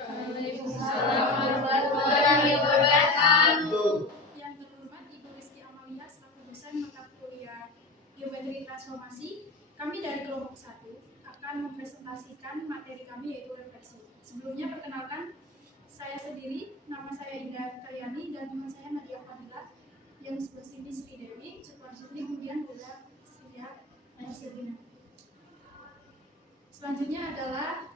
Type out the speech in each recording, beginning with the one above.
Waalaikumsalam warahmatullahi wabarakatuh. Yang terhormat Ibu Rizky Amalia selaku dosen mata kuliah Geometri Transformasi, kami dari kelompok 1 akan mempresentasikan materi kami yaitu refleksi. Sebelumnya perkenalkan, saya sendiri, nama saya Indah Karyani dan teman saya Nadia Fadila, yang sebelah sini Sri Dewi, sebelah sini kemudian Bella Sria dan Sirina. Selanjutnya adalah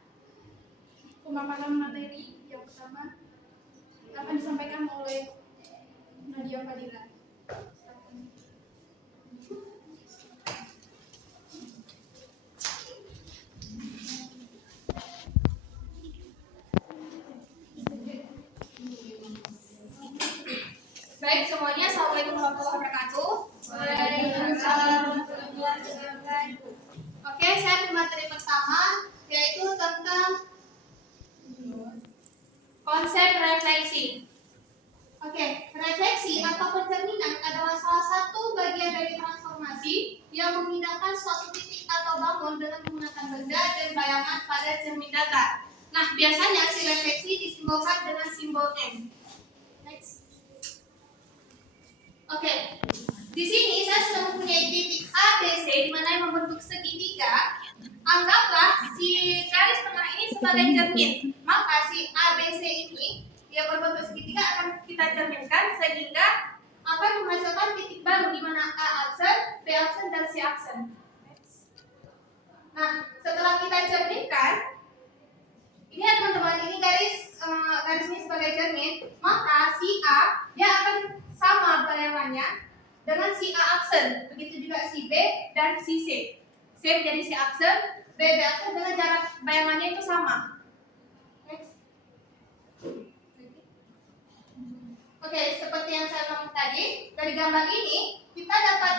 pemaparan materi. Yang pertama akan disampaikan oleh Nadia Fadila. Baik semuanya, assalamualaikum warahmatullahi wabarakatuh. Waalaikumsalam warahmatullahi wabarakatuh. Oke, saya materi pertama yaitu tentang konsep refleksi. Oke, refleksi atau pencerminan adalah salah satu bagian dari transformasi yang memindahkan suatu titik atau bangun dengan menggunakan benda dan bayangan pada cermin data. Nah, biasanya si refleksi disimbolkan dengan simbol M. Next. Oke, di sini saya sudah mempunyai titik A, B, C di mana yang membentuk segitiga. Anggaplah si garis tengah ini sebagai cermin. Maka si A, B, C ini yang berbentuk segitiga akan kita cerminkan sehingga akan menghasilkan titik baru di mana A aksen, B aksen, dan C aksen. Nah, setelah kita cerminkan, ini ya teman-teman, ini garis ini sebagai cermin, maka si A dia akan sama bayangannya dengan si A aksen, begitu juga si B dan si C. C menjadi si aksen, B aksen dengan jarak bayangannya itu sama. Next. Oke, seperti yang saya bilang tadi, dari gambar ini kita dapat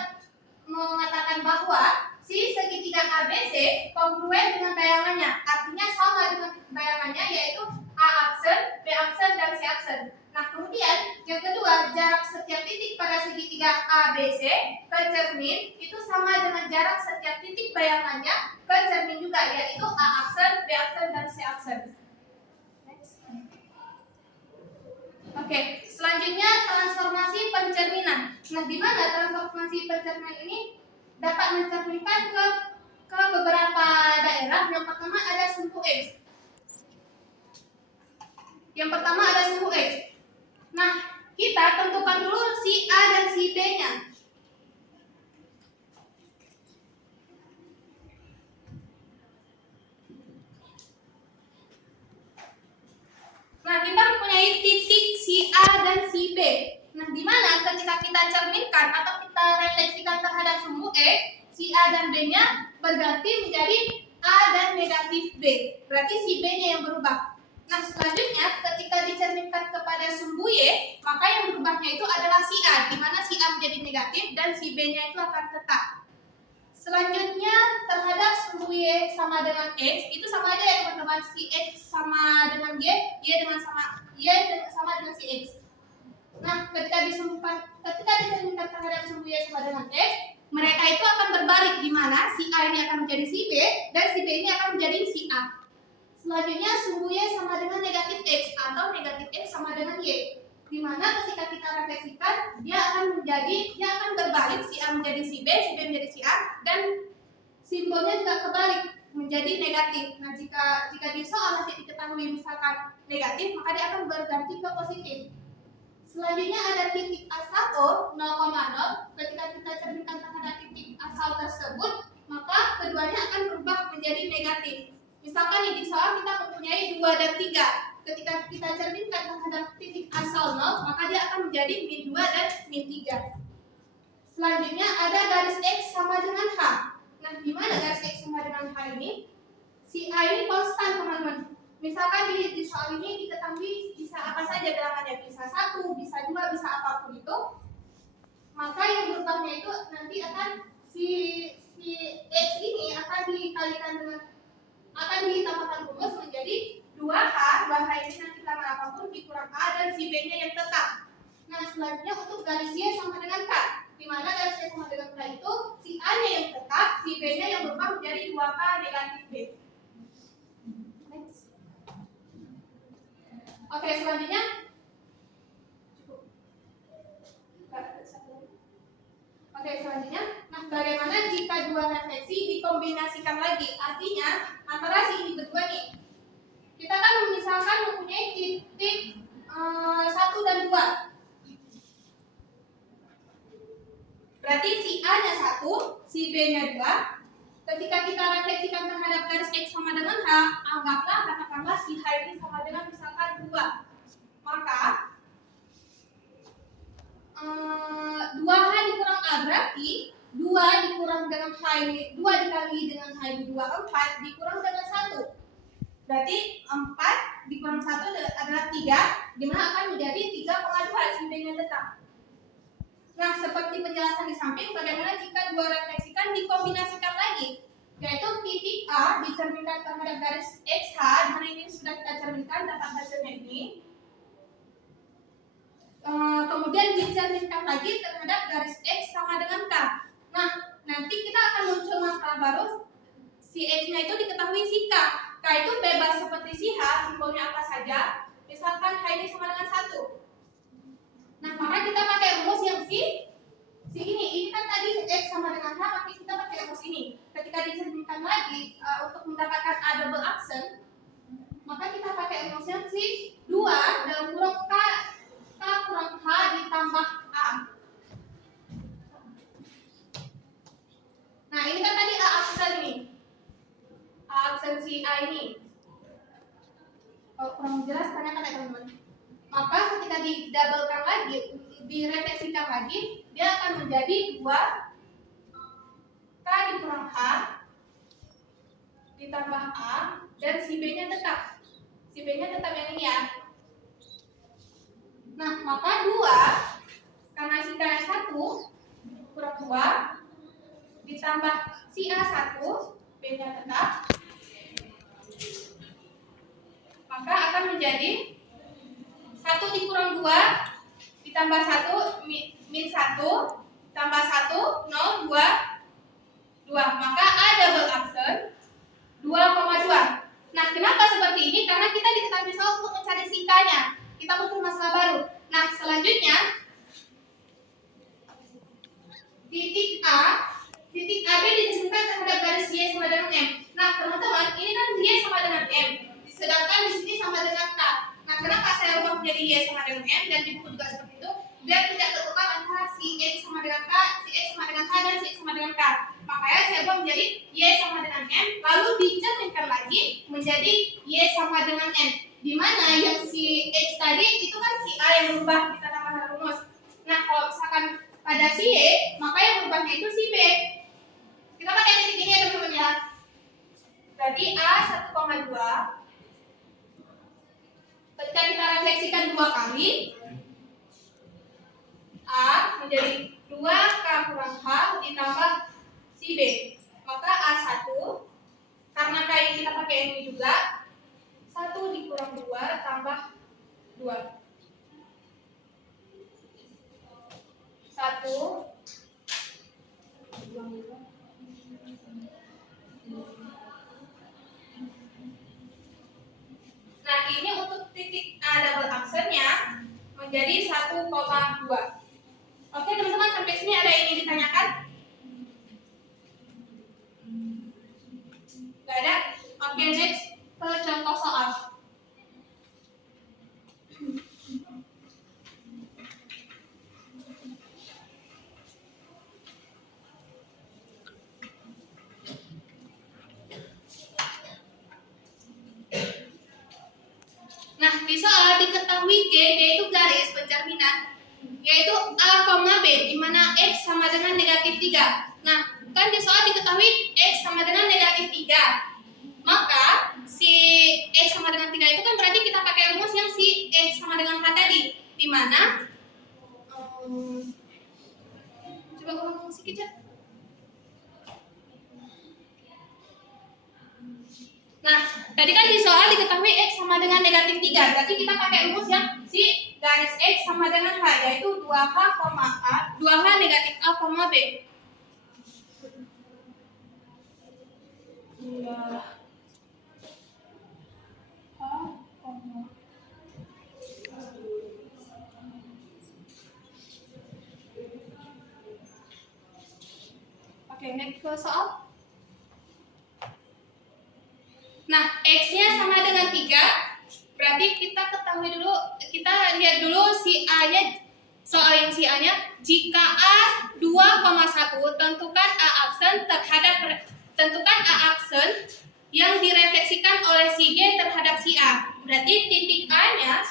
mengatakan bahwa si segitiga ABC kongruen dengan bayangannya, artinya sama dengan bayangannya yaitu A aksen, B aksen, dan C aksen. Nah, kemudian yang kedua, jarak setiap titik pada segitiga ABC ke cermin itu sama dengan jarak setiap titik bayangannya ke cermin juga, yaitu A aksen, B aksen, dan C aksen. Oke, selanjutnya transformasi pencerminan. Nah, di mana transformasi pencerminan ini dapat mencerminkan ke beberapa daerah. Yang pertama ada sumbu X. Nah, kita tentukan dulu si A dan si B-nya. Nah, kita mempunyai titik si A dan si B. Nah, di mana ketika kita cerminkan atau kita refleksikan terhadap sumbu X, si A dan B-nya berganti menjadi A dan negatif B. Berarti si B-nya yang berubah. Nah, selanjutnya ketika dicerminkan kepada sumbu Y, maka yang berubahnya itu adalah si A, di mana si A menjadi negatif dan si B-nya itu akan tetap. Selanjutnya terhadap sumbu Y sama dengan X, itu sama aja ya teman-teman, si X sama dengan Y sama dengan si X. Nah, ketika dicerminkan terhadap sumbu Y sama dengan X, mereka itu akan berbalik, di mana si A ini akan menjadi si B dan si B ini akan menjadi si A. Selanjutnya sumbu Y sama dengan negatif X atau negatif X sama dengan Y, di mana ketika kita refleksikan dia akan berbalik, si A menjadi si B menjadi si A, dan simbolnya juga kebalik menjadi negatif. Nah, jika di soal nanti diketahui misalkan negatif, maka dia akan berganti ke positif. Selanjutnya ada titik asal 0,0. Ketika kita cerminkan terhadap titik asal tersebut, maka keduanya akan berubah menjadi negatif. Misalkan di soal kita mempunyai 2 dan 3. Ketika kita cerminkan terhadap titik asal 0, maka dia akan menjadi min 2 dan min 3. Selanjutnya ada garis X sama dengan H. Nah, di mana garis X sama dengan H ini? Si A ini konstan, teman-teman. Misalkan di soal ini diketahui bisa apa saja bilangannya, bisa 1, bisa 2, bisa apapun itu. Maka yang berubahnya itu nanti akan si X ini akan ditambahkan rumus menjadi 2H. 2H ini nanti karena apapun dikurang A dan si B-nya yang tetap. Nah, selanjutnya untuk garis Y sama dengan K, di mana garis Y sama dengan K itu si A-nya yang tetap, si B-nya yang berubah menjadi 2K negatif B. Next. Oke, selanjutnya. Oke, selanjutnya. Nah, bagaimana jika dua refleksi dikombinasikan lagi? Artinya, antara si ini berdua nih. Kita kan misalkan mempunyai titik 1 dan 2. Berarti si A-nya 1, si B-nya 2. Ketika kita refleksikan terhadap garis X sama dengan H, anggaplah katakanlah si H ini sama dengan misalkan 2. Maka 2H dikurang A berarti 2 dikurang dengan H ini, 2 dikali dengan H ini 2, 4 dikurang dengan 1. Berarti 4 dikurang 1 adalah 3, dimana akan menjadi 3,2 si B-nya tetap. Nah, seperti penjelasan di samping, bagaimana jika dua refleksikan dikombinasikan lagi? Yaitu titik A dicerminkan terhadap garis XH, dimana ini sudah kita cerminkan data hasilnya ini. Kemudian dicerminkan lagi terhadap garis X sama dengan K. Nah, nanti kita akan muncul masalah baru. Si X-nya itu diketahui si K. K itu bebas seperti si H, simbolnya apa saja. Misalkan H ini sama dengan 1. Nah, maka kita pakai rumus yang si ini kan tadi X sama dengan H, maka kita pakai rumus ini. Ketika dicerminkan lagi untuk mendapatkan A double accent, maka kita pakai rumus yang si 2 dalam kurung K kurang H ditambah A. Nah, ini kan tadi A accent ini. A accent si A ini. Kalau kurang jelas tanyakan ya teman-teman. Maka ketika didoublekan lagi, direfleksikan lagi, dia akan menjadi 2 K dikurang H ditambah A, dan si B-nya tetap. Si B-nya tetap yang ini ya. Nah, maka 2 karena si K 1 kurang 2 ditambah si A 1, B-nya tetap, maka akan menjadi 1 dikurang 2 ditambah 1 min 1 tambah 1 0 2 maka A double accent 2,2. Nah, kenapa seperti ini? Karena kita diketahui soal untuk mencari si K-nya. Kita butuh masalah baru. Nah, selanjutnya titik AB dicerminkan terhadap garis Y sama dengan M. Nah, teman-teman, ini kan Y sama dengan M. Sedangkan di sini sama dengan K. Nah, kenapa saya ubah menjadi Y sama dengan M dan di buku juga seperti itu? Biar tidak tertukar antara si X sama dengan K, si X sama dengan K, dan si X sama dengan K. Makanya saya ubah menjadi Y sama dengan M, lalu dicerminkan lagi menjadi Y sama dengan M. Dimana yang si X tadi itu kan si A yang berubah, kita tambahkan rumus. Nah, kalau misalkan pada si Y, maka yang berubahnya itu si B. Kita pakai titik ini ya teman-teman ya. Berarti A 1,2. Ketika kita refleksikan 2 kali, A menjadi 2K kurang H ditambah si B. Maka A1, karena K ini kita pakai ini juga, 1 dikurang 2 tambah 2. 1 Nah, ini untuk titik A double accent-nya menjadi 1,2. Oke, teman-teman, sampai sini ada yang ingin ditanyakan? Gak ada? Oke, next ke contoh soal. Nah, di soal diketahui G yaitu garis pencerminan, yaitu A, B, di mana X sama dengan negatif 3. Nah, kan di soal diketahui X sama dengan negatif 3. Maka, si X sama dengan 3 itu kan berarti kita pakai rumus yang si X sama dengan H tadi. Di mana? Coba ngomong sedikit ya. Nah, tadi kan di soal diketahui X sama dengan negatif 3. Berarti kita pakai rumus yang si garis X sama dengan H, yaitu 2H, A, 2H negatif A, B. ke soal. Nah, X-nya sama dengan 3. Berarti kita lihat dulu si A-nya, soal yang si A-nya. Jika A 2,1, tentukan A aksen yang direfleksikan oleh si G terhadap si A. Berarti titik A-nya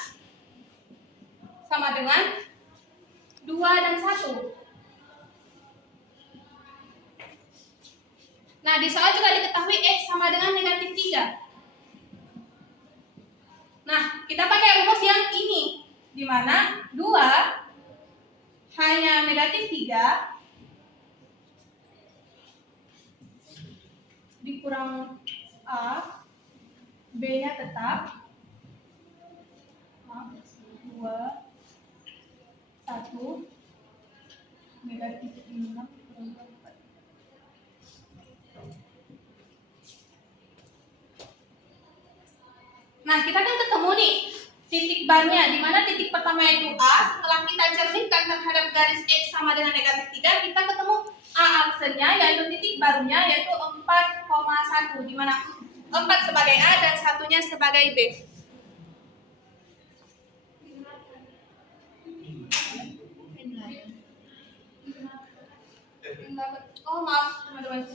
sama dengan 2 dan 1. Nah, di soal juga diketahui X sama dengan negatif 3. Nah, kita pakai rumus yang ini, di mana 2 hanya negatif 3 dikurang A, B-nya tetap 2, 1, negatif 6, kurang 4. Nah, kita kan ketemu nih titik barunya, di mana titik pertama itu A. Setelah kita cerminkan terhadap garis X sama dengan negatif 3, kita ketemu A aksennya, yaitu titik barunya, yaitu 4,1, di mana 4 sebagai A dan satunya sebagai B. Oh, maaf teman-teman.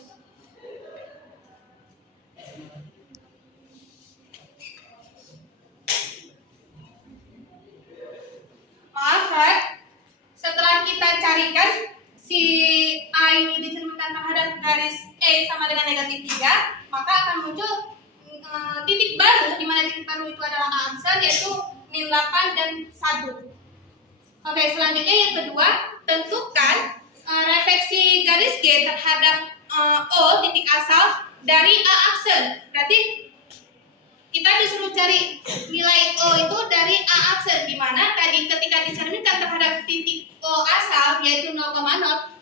Maaf ya, setelah kita carikan si A ini dicerminkan terhadap garis E sama dengan negatif 3, maka akan muncul titik baru, di mana titik baru itu adalah A aksen, yaitu min 8 dan 1. Oke, selanjutnya yang kedua, tentukan refleksi garis G terhadap O titik asal dari A aksen. Berarti kita disuruh cari nilai O itu dari A aksen, di mana tadi ketika dicerminkan terhadap titik O asal yaitu 0,0,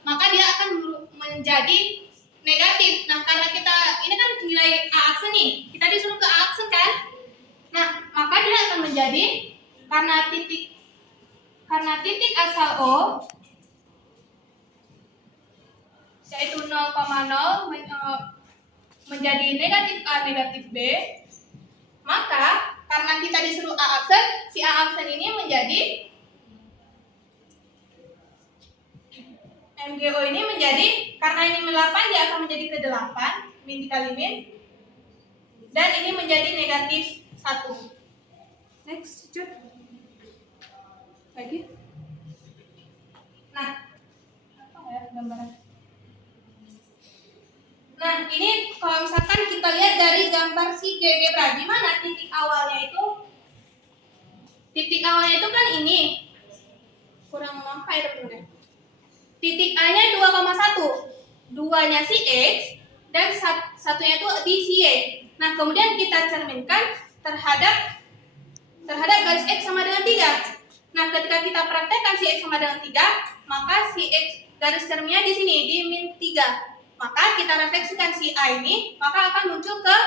maka dia akan menjadi negatif. Nah, karena kita ini kan nilai A aksen nih, kita disuruh ke A aksen kan? Nah, maka dia akan menjadi karena titik asal O yaitu 0,0 menjadi negatif A negatif B, maka karena kita disuruh A aksen, si A aksen ini menjadi MGO ini menjadi, karena ini min 8, dia akan menjadi ke 8, min dikali min, dan ini menjadi negatif 1. Next, cut. Lagi. Nah, apa ya gambaran? Nah, ini kalau misalkan kita lihat dari gambar si GeoGebra, di mana titik awalnya itu kan ini. Kurang nampak ya teman-teman. Titik A-nya 2,1. 2-nya si X dan satunya itu di si Y. Nah, kemudian kita cerminkan terhadap garis X sama dengan 3. Nah, ketika kita praktekkan si X sama dengan 3, maka si X garis cerminnya di sini di min 3. Maka kita refleksikan si A ini, maka akan muncul ke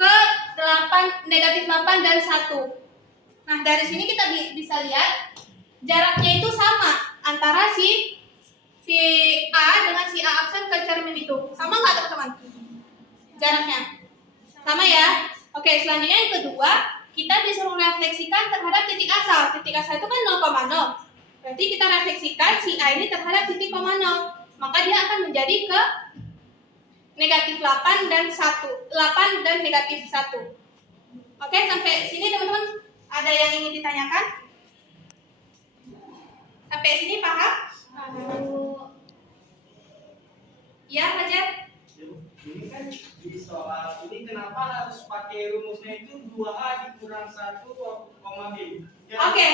8, negatif 8 dan 1. Nah, dari sini kita bisa lihat jaraknya itu sama antara si A dengan si A aksen ke cermin itu. Sama nggak teman-teman? Jaraknya sama ya. Oke, selanjutnya yang kedua, kita disuruh refleksikan terhadap titik asal. Titik asal itu kan 0,0. Berarti kita refleksikan si A ini terhadap titik 0. Maka dia akan menjadi ke negatif 8 dan negatif 1. Oke, sampai sini teman-teman ada yang ingin ditanyakan? Sampai sini paham? Ya, Fajar? Ini kan di soal ini kenapa harus pakai rumusnya itu 2A dikurang 1, B. Ya, Oke.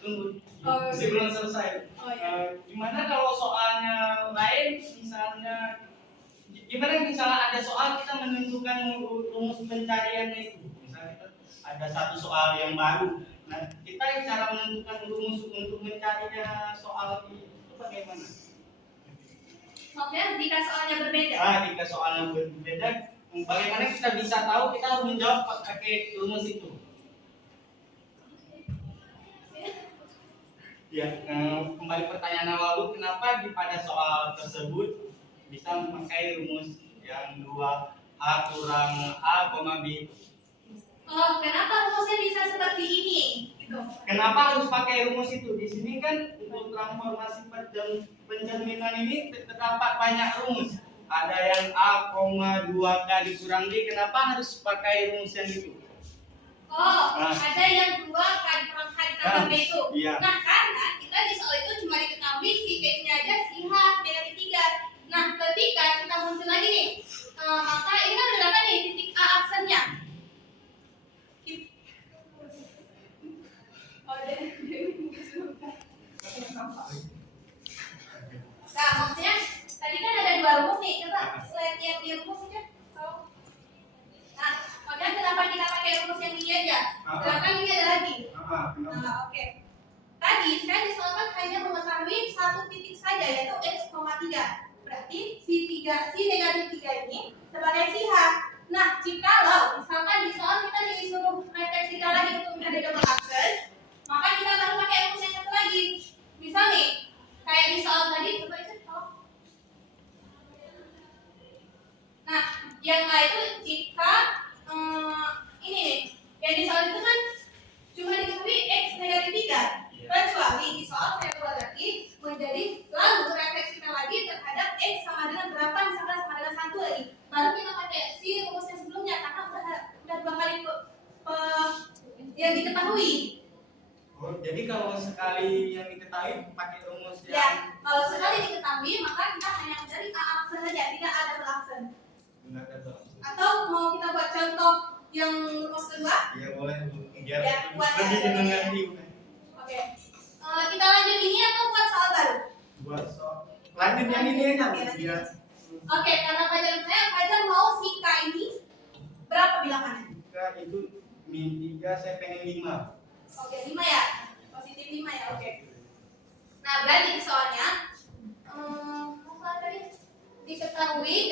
Tunggu, Oh, sebelum selesai. Oh, ya. Gimana kalau soalnya lain, gimana misalnya ada soal kita menentukan rumus pencariannya itu. Misalnya ada satu soal yang baru. Nah, kita cara menentukan rumus untuk mencarinya soal itu bagaimana? Maksudnya jika soalnya berbeda? Jika soalnya berbeda, bagaimana kita bisa tahu kita harus menjawab pakai rumus itu? Ya, kembali pertanyaan awal, kenapa pada soal tersebut bisa memakai rumus yang 2A kurang A, B. Oh, kenapa rumusnya bisa seperti ini? Gitu. Kenapa harus pakai rumus itu? Di sini kan untuk transformasi pencerminan ini terdapat banyak rumus. Ada yang A, 2K dikurang B. Kenapa harus pakai rumus yang itu? Oh, ada yang 2 kali kurang K ditambah B itu. Iya. Nah, karena kita di soal itu cuma diketahui si X-nya aja, si H, negatif 3. Nah, ketika kita muncul lagi nih, maka ini kan udah apa nih, titik A aksennya. Nah, maksudnya tadi kan ada 2 rumus nih. Coba slide yang di rumus aja. Nah, makanya kenapa kita pakai rumus yang ini aja? Kenapa ini ada lagi? Nah, oke. Tadi saya disoalkan hanya mengetahui satu titik saja, yaitu X,3. Berarti si negatif 3 ini sebagai si H. Nah, jikalau misalkan di soal kita disuruh refleksikan lagi untuk menjadi double action, maka kita baru pakai rumus yang satu lagi. Misal nih, kayak di soal tadi, coba itu. Nah, yang A itu jika ini nih, yang di soal itu kan cuma diketahui X negatif 3. Kecuali di soal saya buat lagi menjadi lalu refleksikan lagi terhadap X sama dengan berapa, misalkan sama dengan 1 lagi. Baru kita pakai si rumus yang sebelumnya karena udah 2 kali yang diketahui. Oh, jadi kalau sekali yang diketahui pakai rumus Ya, yang kalau sekali diketahui maka kita hanya mencari A aksen saja, tidak ada aksen. enggak ada. Atau mau kita buat contoh yang rumus kedua? Iya boleh biar Ya, buat lebih saya. dimengerti. Oke. Kita lanjut ini atau buat soal baru? Buat lanjut yang ini aja biar Oke, karena pelajaran saya, pelajaran mau si K ini berapa bilangannya? jika itu min 3 saya pengen 5. Oke, 5 ya? Positif 5 ya, oke. Nah, berarti di soalnya apa tadi? Diketahui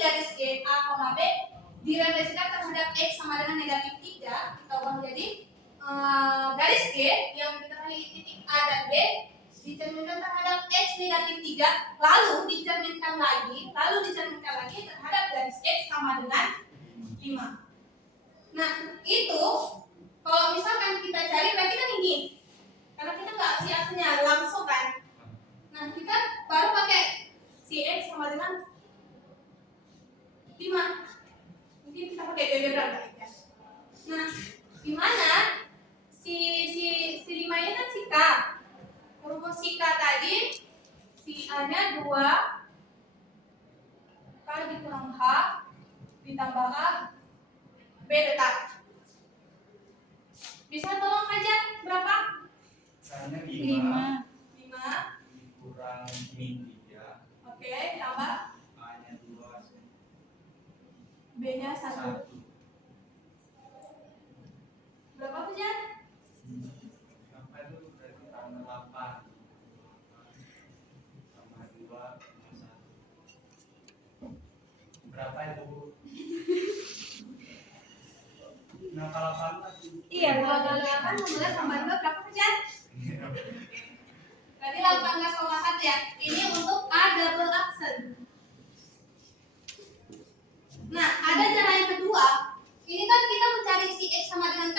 garis G A, B direfleksikan terhadap X sama dengan negatif 3. Kita ubah menjadi garis G yang diketahui titik A dan B dicerminkan terhadap X negatif 3, lalu dicerminkan lagi terhadap garis X sama dengan 5. Nah, itu kalau misalkan kita cari berarti kan ini. Karena kita nggak si aslinya langsung kan. Nah, kita baru pakai si X sama dengan 5. Mungkin kita pakai diagram kali ya. Nah, di mana si 5 ini kan si K. Rumus si K tadi si A-nya 2 K dikurang H ditambah A B tetap. Bisa tolong aja berapa? Karena 5. 5. kurang min 3. Oke, tambah A-nya 2. B-nya 1. 1. Berapa Pujan? Apa itu berarti tambah 8. Tambah 2 tambah 1. Berapa itu? Nah, kalau 8 Iya, 2 kali 8 16 tambah 2 berapa Pujan? Berarti 18,1 ya. Ini untuk A double action. Nah, ada cara yang kedua. Ini kan kita mencari si X sama dengan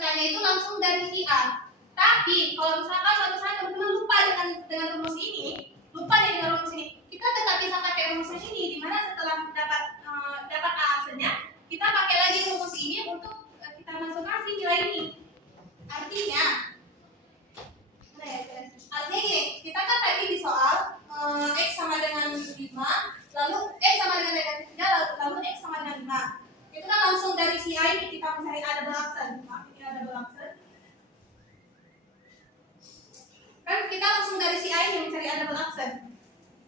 K-nya itu langsung dari si A. Tapi kalau misalkan suatu saat teman-teman lupa dengan rumus ini, kita tetap bisa pakai rumus ini di mana setelah dapat A aksennya, kita pakai lagi rumus ini untuk kita masukkan si nilai ini. Artinya gini, kita kan tadi di soal X sama dengan 5, lalu X sama dengan negatif 3, lalu X sama dengan 5. Itu kan langsung dari si A ini kita mencari A double action. Ini A double action. Kan kita langsung dari si A ini mencari A double action.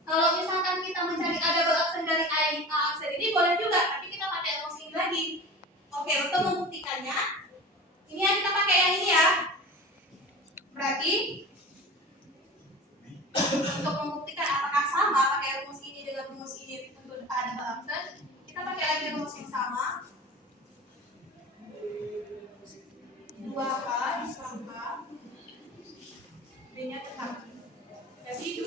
Kalau misalkan kita mencari A double action dari A action ini boleh juga, tapi kita pakai rumus ini lagi. Oke, untuk membuktikannya, ini ya kita pakai yang ini ya. Berarti untuk membuktikan apakah sama pakai rumus ini dengan rumus ini tentu ada balancer, kita pakai lagi rumus yang sama. 2K ditambah B-nya tetap. Jadi 2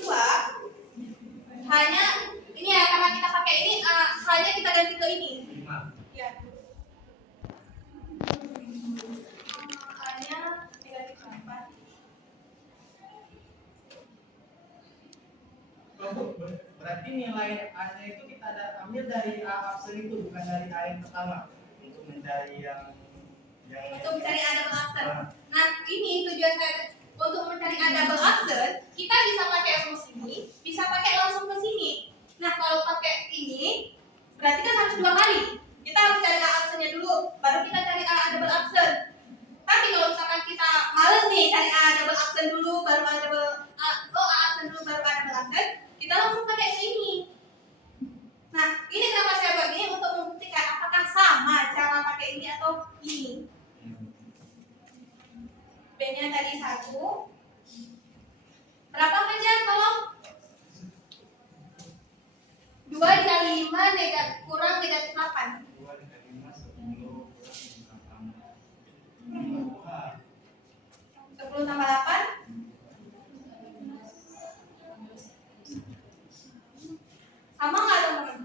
Berarti nilai A-nya itu kita ambil dari A absen itu, bukan dari A yang pertama untuk mencari yang Untuk mencari A double absen. Nah, ini tujuan saya untuk mencari A double absen, kita bisa pakai rumus ini, bisa pakai langsung ke sini. Nah, kalau pakai ini, berarti kan harus 2 kali. Kita harus cari A absennya dulu, baru kita cari A double absen. Tapi kalau misalkan kita males nih cari A double absen dulu, baru A absen dulu, baru A double absen, kita langsung pakai ini. Nah, ini kenapa saya buat ini untuk membuktikan apakah sama cara pakai ini atau ini. B-nya tadi 1. Berapa Fajar? Tolong. 2 dikali 5 kurang negatif 8. 2 dikali 5 10 kurang 8. 10 tambah 8. Sama nggak teman-teman?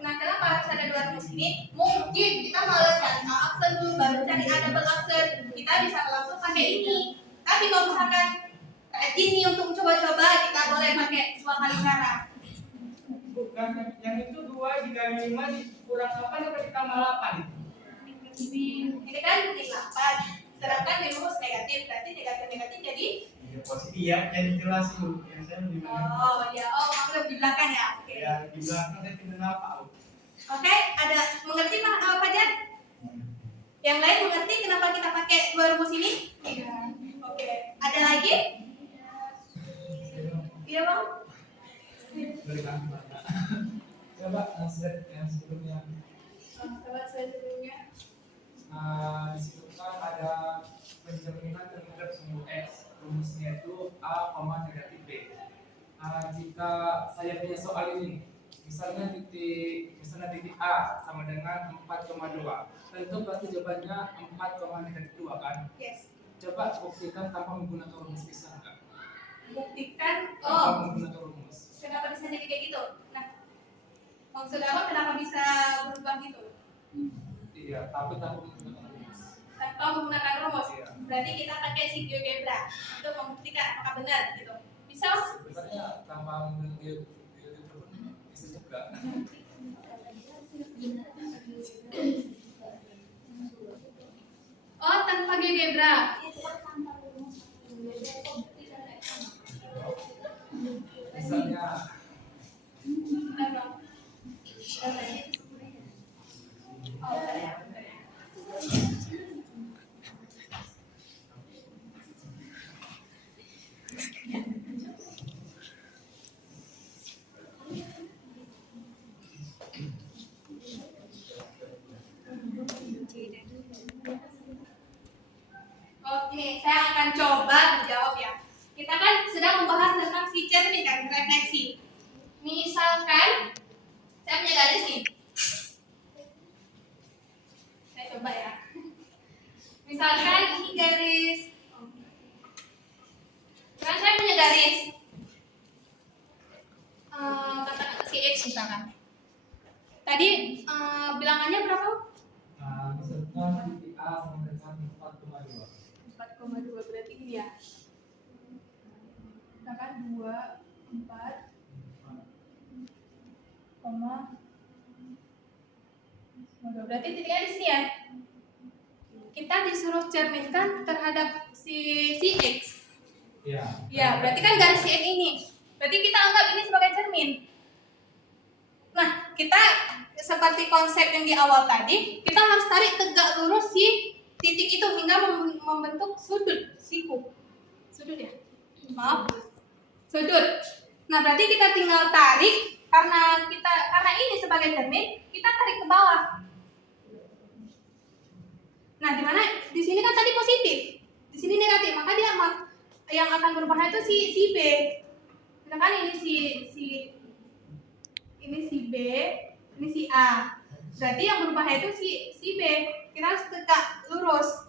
Nah, kenapa harus ada 2 rumus ini? Mungkin kita males cari A absen dulu baru cari A double absen. Kita bisa langsung pakai ini. Tapi kalau misalkan kayak gini untuk coba-coba, kita boleh pakai 2 kali cara. Bukan, yang itu 2 dikali 5 kurang 8 atau ditambah 8? Ini kan negatif 8. Sedangkan di rumus negatif, berarti negatif jadi Positif ya, jadi jelas dulu. Yang saya lebih maksudnya di belakang ya. Oke. Ya, di belakang saya tidak nampak. Oke, ada mengerti Pak Fajar? Yang lain mengerti kenapa kita pakai 2 rumus ini? Iya. Oke. Ada lagi? Iya, Bang. Coba slide yang sebelumnya. Coba saya sebelumnya. Di situ kan ada pencerminan terhadap sumbu X. Rumusnya itu A, negatif B. Jika saya punya soal ini, misalnya titik A sama dengan 4,2, tentu pasti jawabannya 4, negatif 2 kan? Yes. Coba buktikan tanpa menggunakan rumus, bisa nggak? Buktikan. Tanpa menggunakan rumus. Kenapa bisa jadi kayak gitu? Nah, maksud apa kenapa bisa berubah gitu? Iya, tapi tanpa menggunakan rumus. Tanpa menggunakan rumus. Iya. Berarti kita pakai si GeoGebra untuk membuktikan apakah benar gitu. Bisa? Sebenarnya tanpa menggunakan pun bisa juga. Oh, tanpa GeoGebra. Misalnya Oke, saya akan coba menjawab ya. Kita kan sedang membahas tentang si cermin kan, refleksi. Misalkan saya punya garis nih. Saya coba ya. Misalkan ini garis. Kan saya punya garis. Katakan si X misalkan. Tadi bilangannya berapa? misalnya titik A sama dengan 4,2. 4,2 berarti gini ya. Misalkan 2, 4, berarti titiknya di sini ya. Kita disuruh cerminkan terhadap si X. Iya. Ya, berarti kan garis si X ini. Berarti kita anggap ini sebagai cermin. Nah, kita seperti konsep yang di awal tadi, kita harus tarik tegak lurus si titik itu hingga membentuk sudut siku. Sudut ya? Maaf. Sudut. Nah, berarti kita tinggal tarik karena ini sebagai cermin, kita tarik ke bawah. Nah, di mana di sini kan tadi positif, di sini negatif, maka dia yang akan berubah itu si B. Misalkan ini si B, ini si A. Berarti yang berubah itu si B. Kita harus tegak lurus.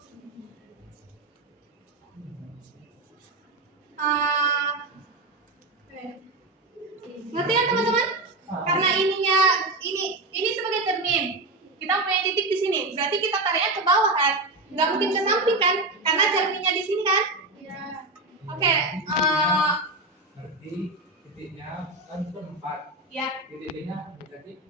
Ngerti kan teman-teman? Karena ini sebagai cermin. Kita punya titik di sini. Berarti kita tariknya ke bawah kan? Nggak mungkin ke samping kan? Karena cerminnya di sini kan? Iya. Oke. Berarti titiknya kan itu 4. Ya, Titik B-nya negatif.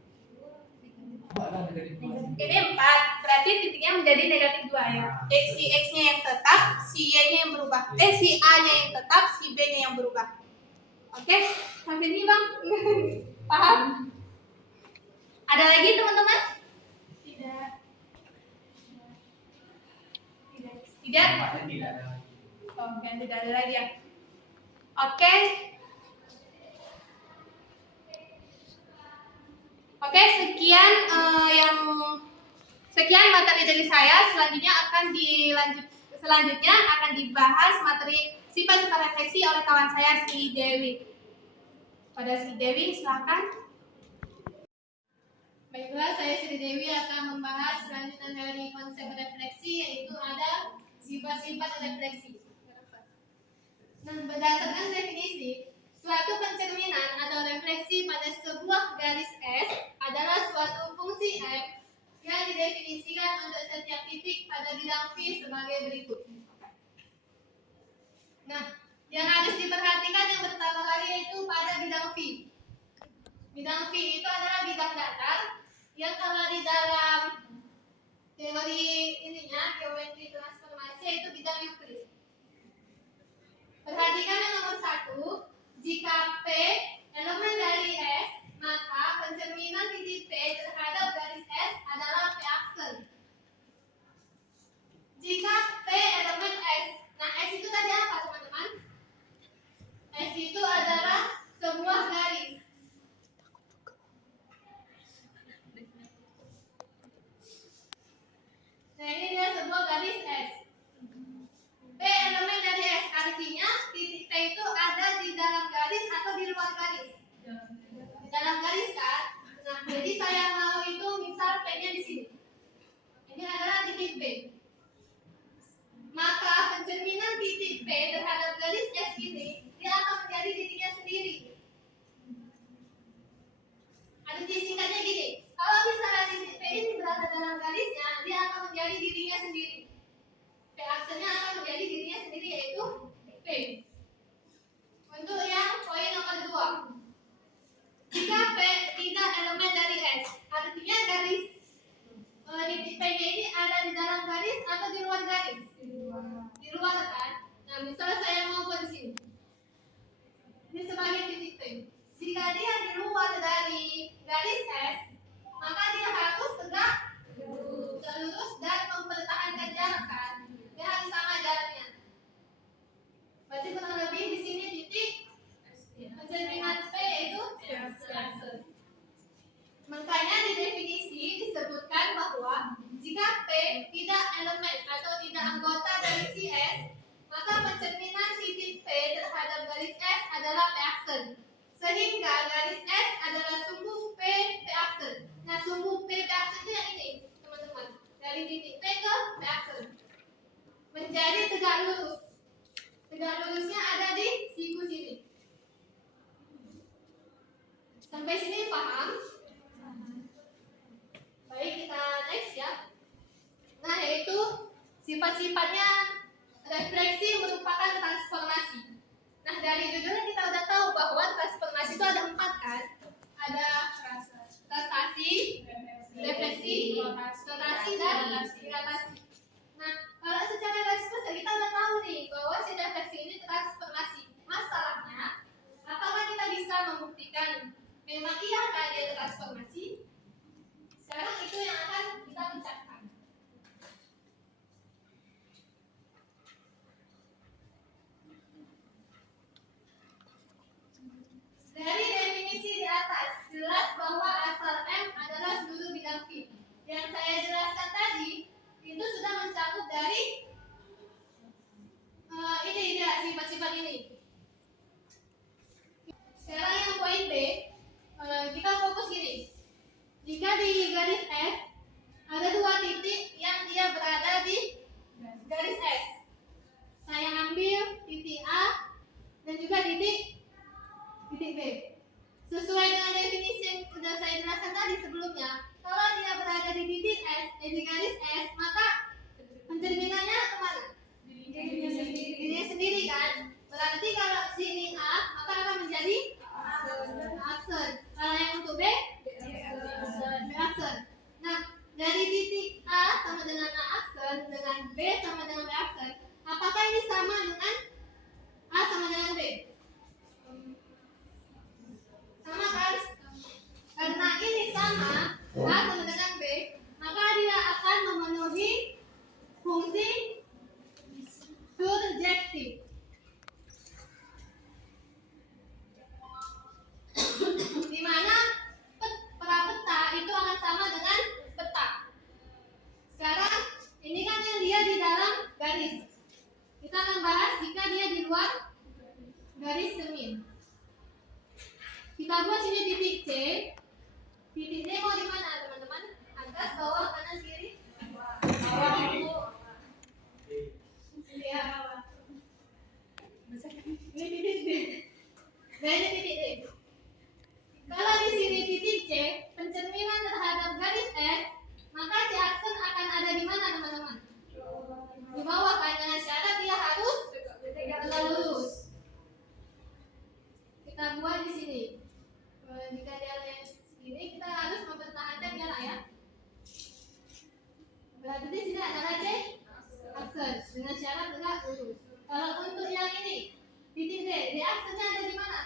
Oh, ada negatif 2. ini 4, berarti titiknya menjadi negatif 2 ya. Si X-nya yang tetap, si Y-nya yang berubah. Si A-nya yang tetap, si B-nya yang berubah. Oke, sampai ini Bang. Paham? Ada lagi teman-teman? Tidak. Tidak? Nampaknya tidak ada lagi. Oke, tidak ada lagi ya. Oke. Oke, sekian materi dari saya. Selanjutnya akan dibahas materi sifat refleksi oleh kawan saya si Dewi. Pada si Dewi, silakan. Baiklah, saya Sri Dewi akan membahas selanjutnya dari konsep refleksi, yaitu ada sifat-sifat refleksi. Nah, berdasarkan definisi, suatu pencerminan atau refleksi pada sebuah garis S adalah suatu fungsi M yang didefinisikan untuk setiap titik pada bidang V sebagai berikut. Nah, yang harus diperhatikan yang pertama kali yaitu pada bidang V. Bidang V itu adalah bidang datar yang kalau di dalam teori geometri transformasi yaitu bidang Euclid. Perhatikan yang nomor 1, jika P elemen dari S, maka pencerminan titik P terhadap garis S adalah P aksen. Jika P elemen S, nah S itu tadi apa teman-teman? S itu adalah sebuah garis. Nah ini dia sebuah garis S. P elemen dari S, artinya titik P itu ada di dalam garis atau di luar garis? Di dalam garis kan? Nah, jadi saya mau itu misal P-nya di sini. Ini adalah titik P. Maka pencerminan titik P terhadap garis S ini, dia akan menjadi titiknya sendiri. Ada singkatnya gini, kalau misalnya titik P ini berada dalam garisnya, dia akan menjadi dirinya sendiri. P aksennya akan menjadi dirinya sendiri, yaitu P. Untuk yang poin nomor 2, jika P tidak elemen dari S, artinya garis titik P-nya ini ada di dalam garis atau di luar garis? Di luar kan? Nah, misalnya saya mau buat di sini. Ini sebagai titik P. Jika dia di luar dari garis S, maka dia harus tegak lurus dan mempertahankan jarak kan? Dia harus sama jaraknya. Berarti kurang lebih di sini titik pencerminan P yaitu aksen. Makanya di definisi disebutkan bahwa jika P tidak elemen atau tidak anggota dari si S, maka pencerminan titik P terhadap garis S adalah P aksen. Sehingga garis S adalah sumbu P aksen. Nah, sumbu P aksen itu yang ini, teman-teman. Dari titik P ke P aksen. Menjadi tegak lurus. Tegak lurusnya ada di siku sini. Sampai sini paham? Baik, kita next ya. Nah, yaitu sifat-sifatnya refleksi merupakan transformasi. Nah, dari judulnya kita udah tahu bahwa transformasi itu ada 4 kan? Ada prestasi, refleksi, rotasi, dan dilatasi. Nah, kalau secara garis besar kita udah tahu nih bahwa si refleksi ini transformasi. Masalahnya, apakah kita bisa membuktikan memang iya kan dia transformasi? Sekarang itu yang akan kita bincangkan. Dari definisi di atas, jelas bahwa asal M adalah seluruh bidang V. Yang saya jelaskan tadi, itu sudah mencakup dari ini dia, sifat-sifat ini. Sekarang yang poin B, kita fokus gini. Jika di garis S, ada 2 titik yang dia berada di garis S. Saya ambil titik A dan juga titik B. Sesuai dengan definisi yang sudah saya jelaskan tadi sebelumnya, kalau dia berada di titik S, di garis S, maka pencerminannya kemana? Dirinya sendiri kan? Berarti kalau sini A, maka akan menjadi A adalah C aksen dengan syarat tegak lurus. Kalau untuk yang ini titik D aksennya ada di mana?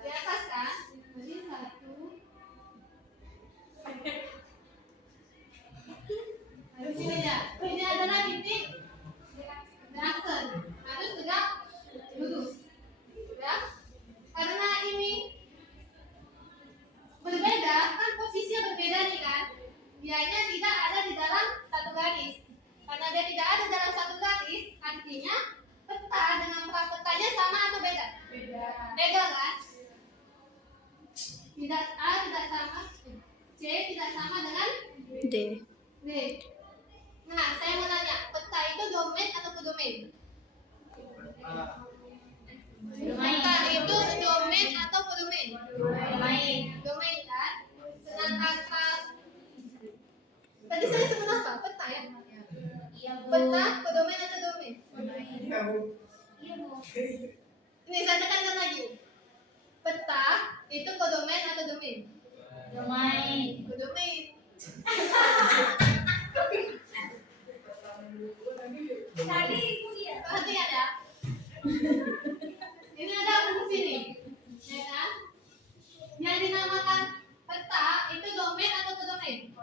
Di atas kan? Jadi satu. Di sini ya. Ini adalah titik D aksen. Harus tegak lurus. Ya. Karena ini berbeda, kan posisinya berbeda nih kan? Dianya tidak ada di dalam satu garis. Karena dia tidak ada dalam satu garis, artinya peta dengan prapetanya sama atau beda? Beda kan? Tidak A tidak sama, C tidak sama dengan D. D. Nah, saya mau nanya, peta itu domain atau kodomain? Peta itu domain atau kodomain? Domain kan? Sedangkan tadi saya sebut apa? Peta ya? Peta, kodomain atau domain? Ini saya tekankan lagi. Peta itu kodomain atau domain? Kodomain. Perhatian ya. Ini ada fungsi nih, ya kan? Yang dinamakan peta itu domain atau kodomain?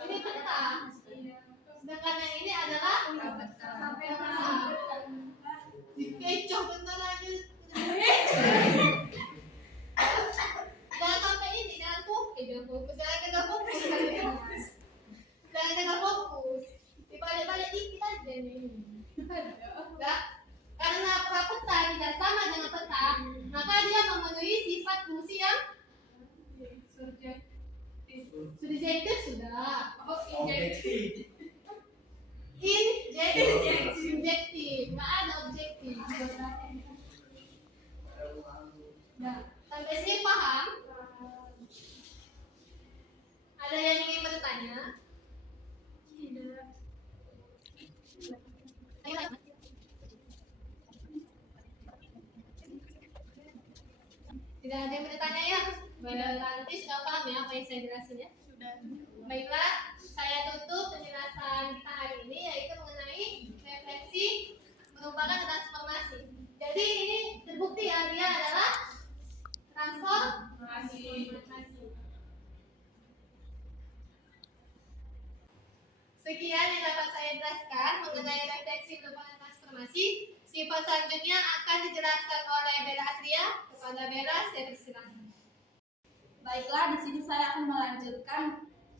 Ini peta. Sedangkan yang ini adalah peta. Dikecoh bentar aja. Jangan sampai ini, jangan fokus, jangan fokus. Jangan fokus. Dibalik-balik dikit aja nih. Enggak. Karena prapeta tidak sama dengan peta, maka dia memenuhi sifat fungsi yang subjektif sudah. Subjektif, nggak ada objektif. Nah, sampai sini paham? Ada yang ingin bertanya? Tidak ada yang bertanya ya? Nanti sudah paham ya apa yang saya jelasin ya? Sudah. Baiklah, saya tutup penjelasan kita hari ini yaitu mengenai refleksi merupakan transformasi. Jadi ini terbukti ya dia adalah transformasi. Sekian yang dapat saya jelaskan mengenai refleksi merupakan transformasi. Sifat selanjutnya akan dijelaskan oleh Bella Atria. Kepada Bella, saya persilakan. Baiklah, di sini saya akan melanjutkan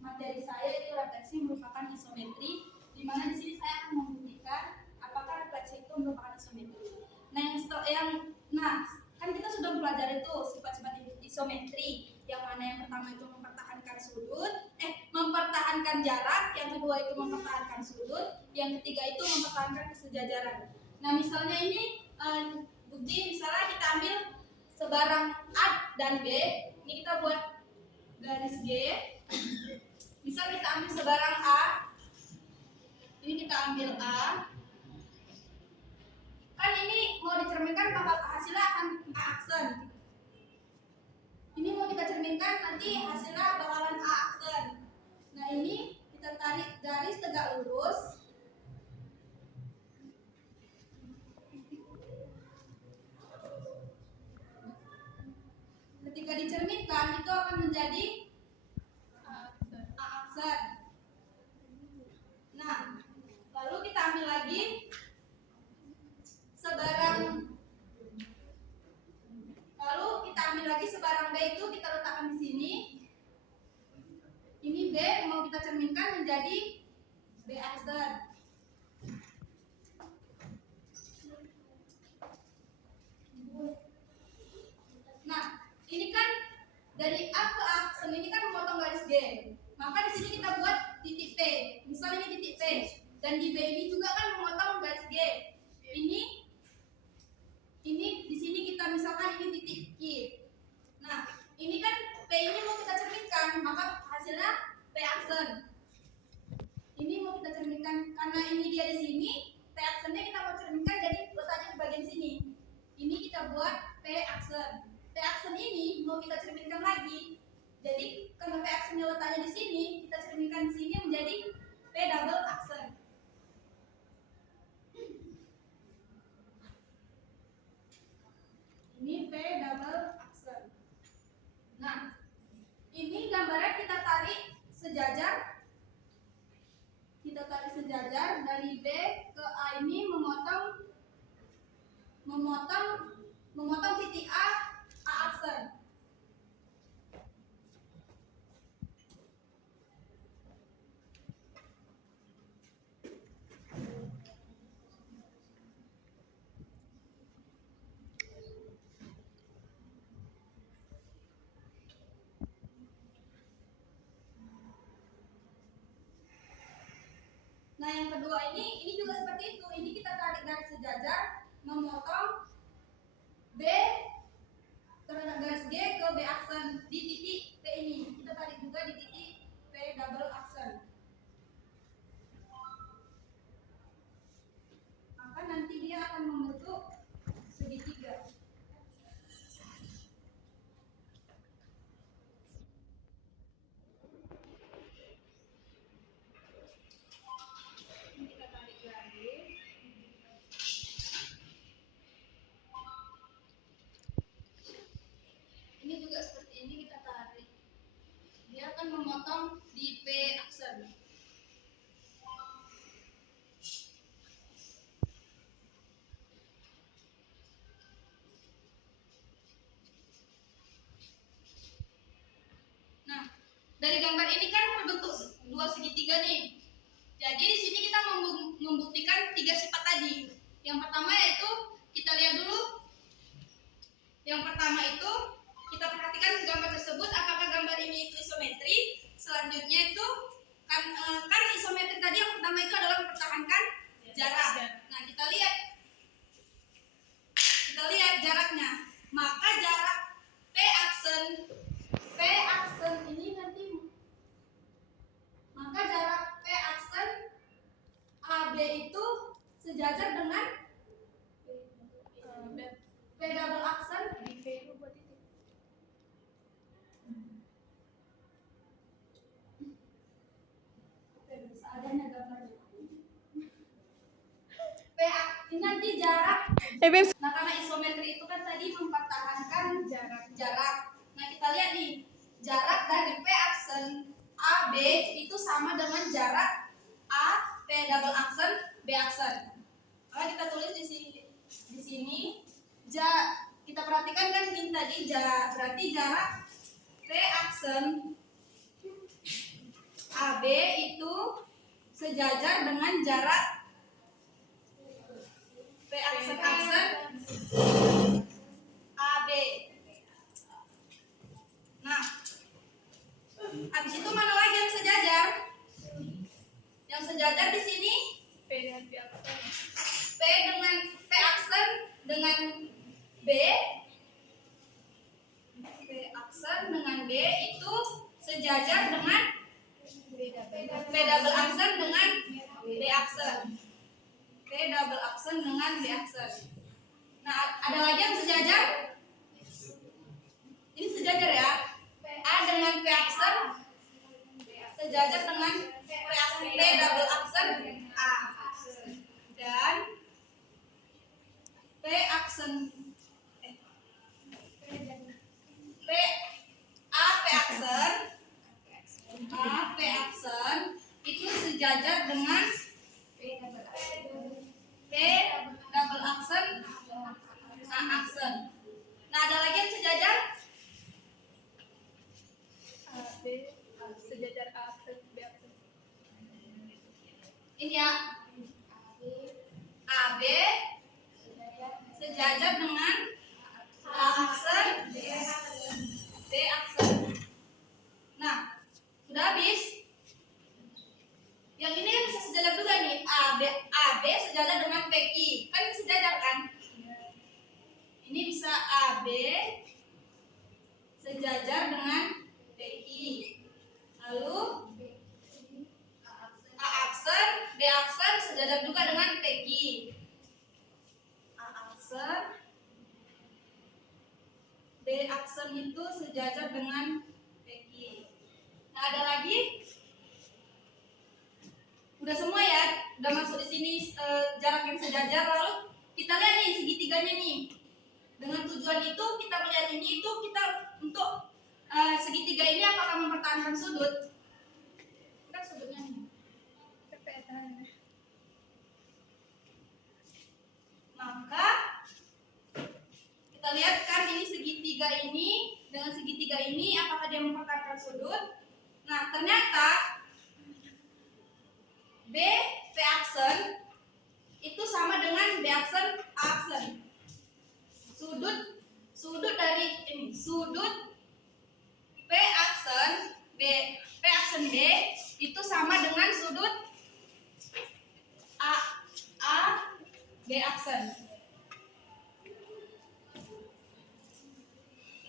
materi saya yaitu refleksi merupakan isometri, di mana di sini saya akan membuktikan apakah refleksi itu merupakan isometri. Kan kita sudah mempelajari itu sifat-sifat isometri, yang mana yang pertama itu mempertahankan jarak, yang kedua itu mempertahankan sudut, yang ketiga itu mempertahankan kesejajaran. Nah, misalnya ini bukti, misalnya kita ambil sebarang A dan B, ini kita buat garis G. Misal kita ambil sebarang A, ini kita ambil A. Kan ini mau dicerminkan bakal hasilnya akan A aksen. Ini mau kita cerminkan nanti hasilnya bakalan A aksen. Nah, ini kita tarik garis tegak lurus. Ketika dicerminkan itu akan menjadi A aksen. Nah, lalu kita ambil lagi sebarang B itu kita letakkan di sini. Ini B mau kita cerminkan menjadi B aksen. Nah, ini kan dari A ke aksen ini kan memotong garis G. Maka di sini kita buat titik P. Misalnya ini titik P. Dan di B ini juga kan memotong garis G. Ini di sini kita misalkan ini titik Q. Nah, ini kan P ini mau kita cerminkan, maka hasilnya P aksen. Ini mau kita cerminkan karena ini dia di sini, P aksennya kita mau cerminkan jadi letaknya di bagian sini. Ini kita mau kita cerminkan lagi. Jadi karena P aksennya letaknya di sini, kita cerminkan di sini menjadi P double aksen. Ini P double aksen. Nah, ini gambarnya kita tarik sejajar. Kita tarik sejajar dari B ke A ini memotong titik A aksen. Nah, yang kedua ini juga seperti itu. Ini kita tarik garis sejajar memotong B terhadap garis G ke B aksen di titik P ini. Kita tarik juga di titik P double aksen. Maka nanti dia akan membentuk segitiga. Kita tarik garis. Ini juga seperti ini kita tarik. Dia akan memotong di P aksen. Nah, dari gambar ini kan terbentuk dua segitiga nih. Jadi di sini kita membuktikan tiga sifat tadi. Yang pertama yaitu kita lihat dulu. Yang pertama itu kita perhatikan gambar tersebut apakah gambar ini itu isometri. Selanjutnya itu kan isometri tadi yang pertama itu adalah mempertahankan jarak. Nah, kita lihat jaraknya. Maka jarak P aksen ini nanti maka jarak P aksen AB itu sejajar dengan P double aksen di P itu buat itu. Seadanya gambarnya. Ini nanti jarak. Nah, karena isometri itu kan tadi mempertahankan jarak. Nah, kita lihat nih, jarak dari P aksen AB itu sama dengan jarak A P double aksen B aksen. Maka kita tulis di sini. Kita perhatikan kan ini tadi berarti jarak P aksen AB itu sejajar dengan jarak P aksen AB. Nah, habis itu mana lagi yang sejajar? Yang sejajar di sini P dengan P aksen dengan B. P aksen dengan B itu sejajar dengan P double aksen dengan B aksen. P double aksen dengan B aksen. Nah, ada lagi yang sejajar? Ini sejajar ya. A dengan P aksen sejajar dengan P double aksen A. Dan P aksen itu sejajar dengan P double aksen A aksen. Nah, ada lagi yang sejajar? Sejajar A aksen B aksen. Ini ya. AB sejajar dengan A aksen B aksen. Nah, sudah habis. Yang ini kan bisa sejajar juga nih. AB sejajar dengan PQ. Kan sejajar kan? Ini bisa AB sejajar dengan PQ. Lalu A aksen B aksen sejajar juga dengan PQ. A aksen B B aksen itu sejajar dengan PQ. Nah, ada lagi? Udah semua ya? Udah masuk di sini jarak yang sejajar. Lalu kita lihat nih segitiganya nih. Dengan tujuan itu kita melihat ini itu kita untuk segitiga ini apakah mempertahankan sudut? Kan sudutnya nih. Maka kita lihat kan ini segitiga ini dengan segitiga ini apakah dia mempertahankan sudut? Nah, ternyata B aksen itu sama dengan B aksen A aksen. Sudut dari ini, sudut P aksen B itu sama dengan sudut A B aksen.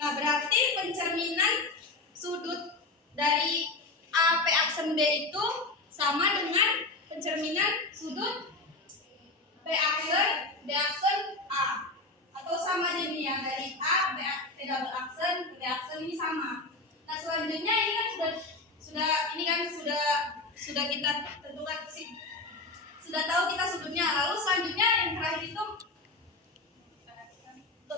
Nah, berarti pencerminan sudut dari A P aksen B itu sama dengan pencerminan sudut P aksen B aksen A, atau sama jadinya dari A P double aksen B aksen ini sama. Nah, selanjutnya ini kan sudah kita tentukan sih, sudah tahu kita sudutnya. Lalu selanjutnya yang terakhir itu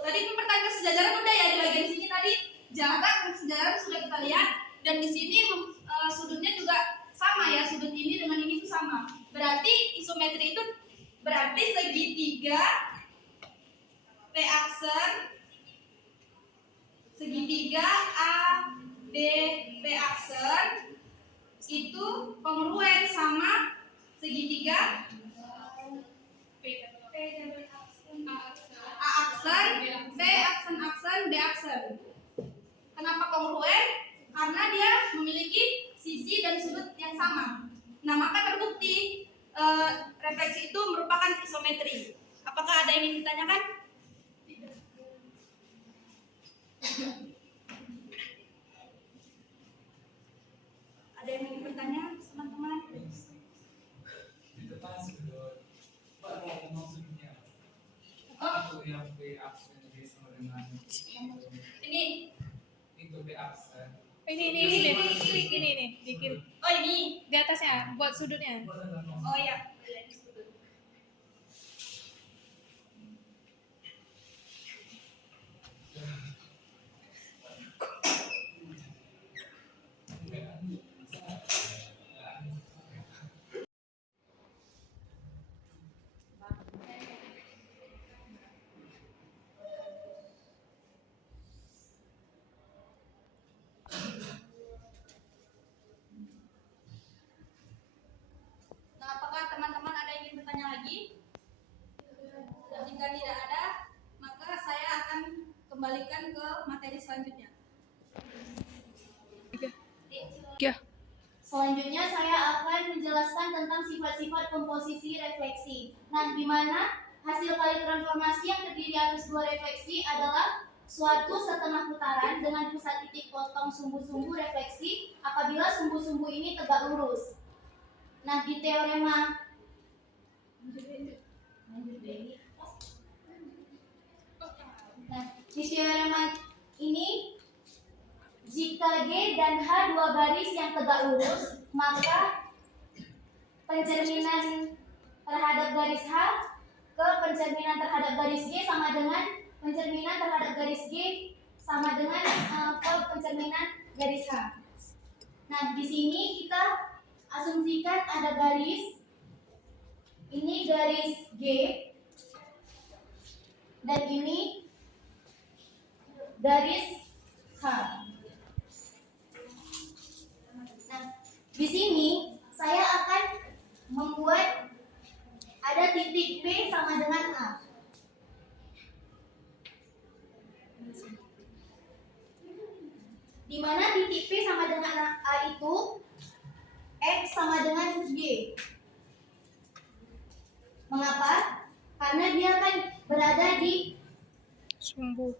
tadi mempertahankan sejajaran udah ya, di bagian sini tadi jarak sejajaran sudah kita lihat, dan di sini sudutnya juga sama ya, sudut ini dengan ini itu sama. Berarti isometri itu berarti segitiga P aksen, segitiga A B P aksen itu kongruen sama segitiga A aksen, B aksen B aksen. Kenapa kongruen? Karena dia memiliki sisi dan sudut yang sama. Nah, maka terbukti refleksi itu merupakan isometri. Apakah ada yang ingin ditanyakan? Ada yang ingin bertanya, teman-teman? Di depan sudut. Pak mau ngomong sudutnya. Oh, Itu yang B aksen B sama dengan ini. itu B aksen. Ini di kiri. Oh, ini. Di atasnya buat sudutnya. Oh ya. Nah, apakah teman-teman ada yang ingin bertanya lagi? Jika tidak ada, maka saya akan kembalikan ke materi selanjutnya. Selanjutnya saya akan menjelaskan tentang sifat-sifat komposisi refleksi. Nah, di mana hasil kali transformasi yang terdiri atas dua refleksi adalah suatu setengah putaran dengan pusat titik potong sumbu-sumbu refleksi apabila sumbu-sumbu ini tegak lurus. Nah, di teorema ini jika G dan H dua garis yang tegak lurus, maka pencerminan terhadap garis H ke pencerminan terhadap garis G sama dengan pencerminan terhadap garis G sama dengan ke pencerminan garis H. Nah, di sini kita asumsikan ada garis, ini garis G, dan ini garis H. Nah, di sini saya akan membuat ada titik P sama dengan A. Di mana titik P sama dengan A itu X sama dengan Y. Mengapa? Karena dia akan berada di sumbu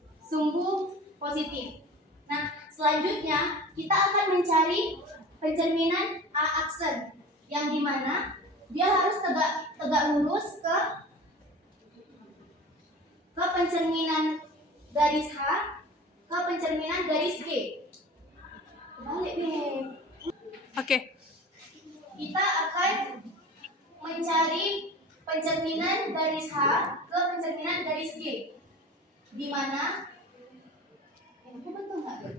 positif. Nah, selanjutnya kita akan mencari pencerminan A aksen, yang dimana dia harus tegak lurus ke pencerminan garis H ke pencerminan garis G. Balik nih. Oke. Kita akan mencari pencerminan garis H ke pencerminan garis G. Di mana betul nggak?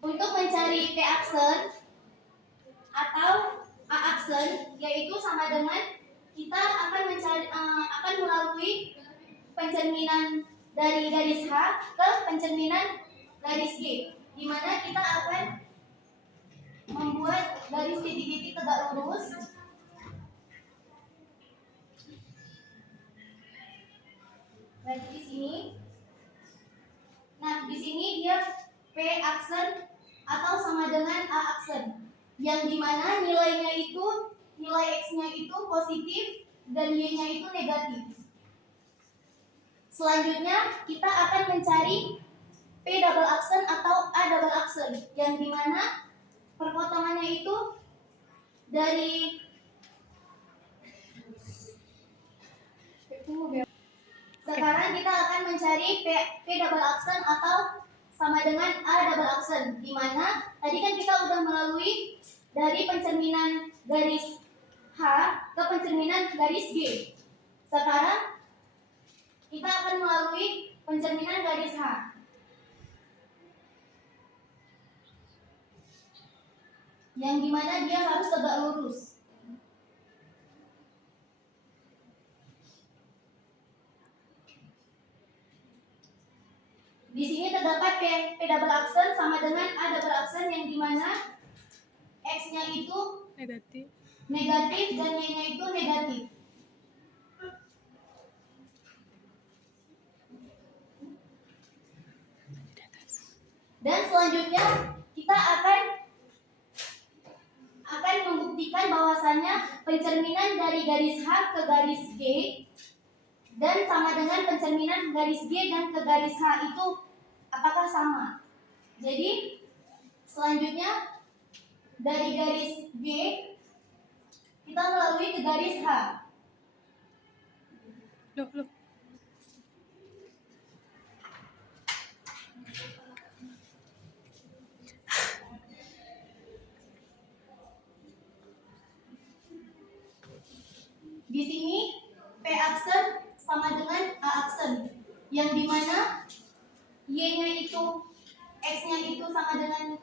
Untuk mencari P aksen atau A aksen, yaitu sama dengan kita akan akan melalui pencerminan dari garis H ke pencerminan garis G, di mana kita akan membuat garis titik-titik tegak lurus. Berarti di sini. Nah, di sini dia P aksen atau sama dengan A aksen, yang dimana nilainya itu, nilai X-nya itu positif dan Y-nya itu negatif. Selanjutnya kita akan mencari P double aksen atau A double aksen, yang dimana perpotongannya itu dari sekarang kita akan mencari P double aksen atau sama dengan A double aksen, di mana tadi kan kita udah melalui dari pencerminan garis H ke pencerminan garis G. Sekarang kita akan melalui pencerminan garis H. Yang dimana dia harus tegak lurus. Di sini terdapat P double aksen sama dengan A double aksen, yang dimana X-nya itu negatif dan Y-nya itu negatif. Dan selanjutnya kita akan membuktikan bahwasannya pencerminan dari garis H ke garis G dan sama dengan pencerminan garis G dan ke garis H itu apakah sama. Jadi selanjutnya dari garis G kita melalui ke garis H. Di sini P aksen sama dengan A aksen, yang dimana Y-nya itu, X-nya itu sama dengan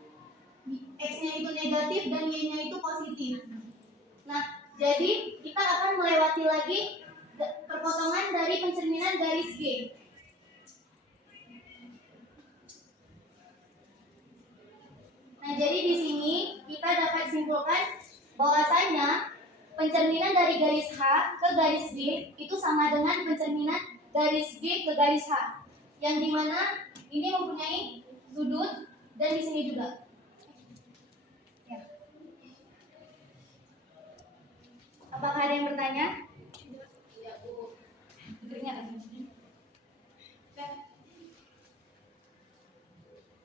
X-nya itu negatif dan Y-nya itu positif. Nah, jadi kita akan melewati lagi perpotongan dari pencerminan garis G. Nah, jadi di sini kita dapat simpulkan bahwasanya pencerminan dari garis H ke garis G itu sama dengan pencerminan garis G ke garis H, yang dimana ini mempunyai sudut dan di sini juga. Ya. Apakah ada yang bertanya? Tidak, Bu.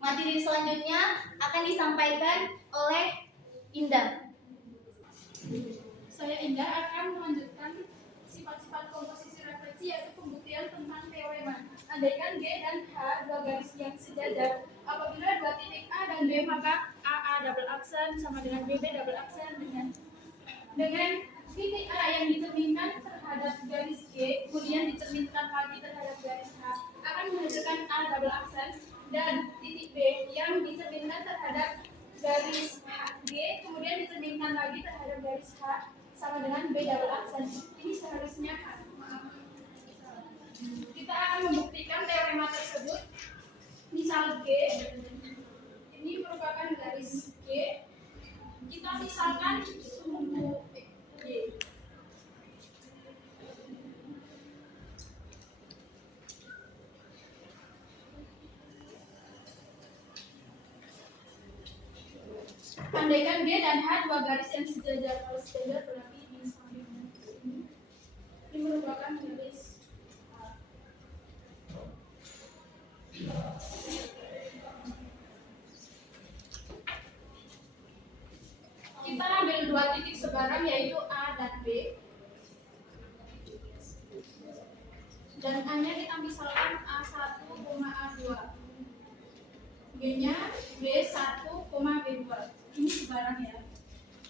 Materi selanjutnya akan disampaikan oleh Indah. Saya Indah akan melanjutkan sifat-sifat komposisi refleksi, yaitu pembuktian tentang teorema. Andaikan G dan H dua garis yang sejajar, apabila dua titik A dan B, maka AA double aksen sama dengan BB double aksen dengan titik A yang dicerminkan terhadap garis G, kemudian dicerminkan lagi terhadap garis H, akan menghasilkan A double aksen, dan titik B yang dicerminkan terhadap garis G, kemudian dicerminkan lagi terhadap garis H, sama dengan B double aksen. Ini seharusnya kita akan membuktikan teorema tersebut. Misal G ini merupakan garis G, kita misalkan sumbu G. Andaikan G dan H dua garis yang sejajar, kalau sejajar berarti di samping ini. Ini merupakan garis H. Kita ambil dua titik sebarang, yaitu A dan B. Dan A-nya kita misalkan A1, A2. B-nya B1, B2. Ini sebarang ya.